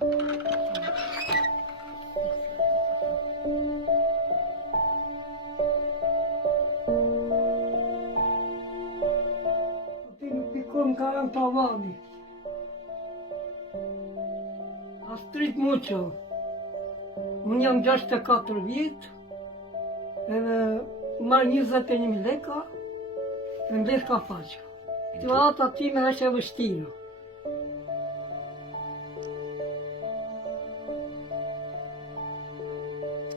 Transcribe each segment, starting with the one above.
Ti nuk pikon karan tavani. Astrid Muqo. Unë jam 64 vjetë, edhe marrë 21.000 leka, e mbledh ka faqka. Situata time është e vështirë.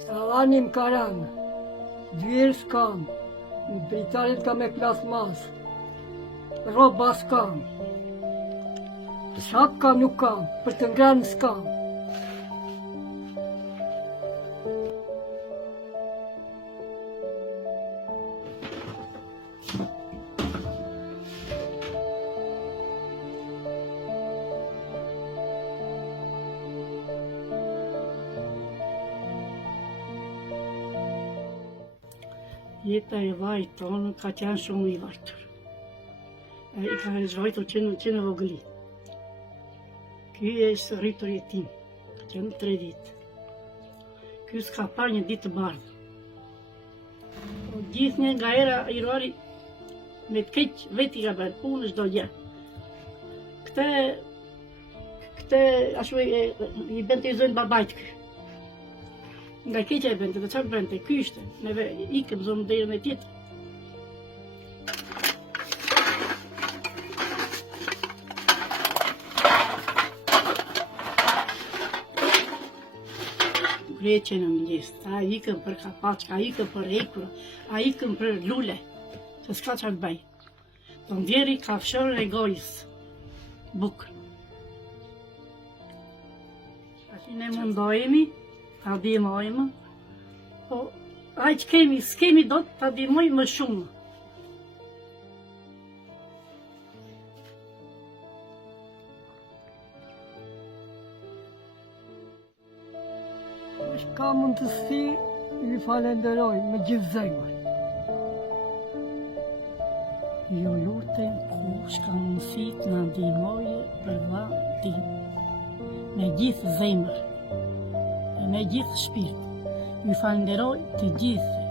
Salani më ka rënë, dvjerë s'kam, dritarit ka me plasmas, roba s'kam, shapka nuk kam, për të ngrënë s'kam. Jeta e vajt tonë ka qenë shumë i vajtur. I ka zhvajtur që në vogëli. Ky është rritur jetim, ka qenë 3 ditë. Ky s'ka parë një ditë të bardhë. Gjithë një nga era i rari me të keq veti ka bërë punë çdo gjë. Këte ashtu i bentezojnë babajt ky. Nga keqja e bënte, dhe çfarë bënte, ky ishte, neve ikëm zonë derën e tjetër. Greqe në mëngjes, a ikëm për kapaçka, a ikëm për ekura, a ikëm për lule, se s'ka çfarë bëj. Do ndjeri kafshorën e gojës, bukë. Tash ne mundohemi ta ndihmojmë, po aq kemi, s'kemi dot ta ndihmojmë më shumë. Ka mundësi, i falenderoj me gjithë zemër. Ju lutem, kush ka mundësi të na ndihmojë për vllatin, me gjithë zemër, me gjithë shpirt. Ju falenderoj të gjithë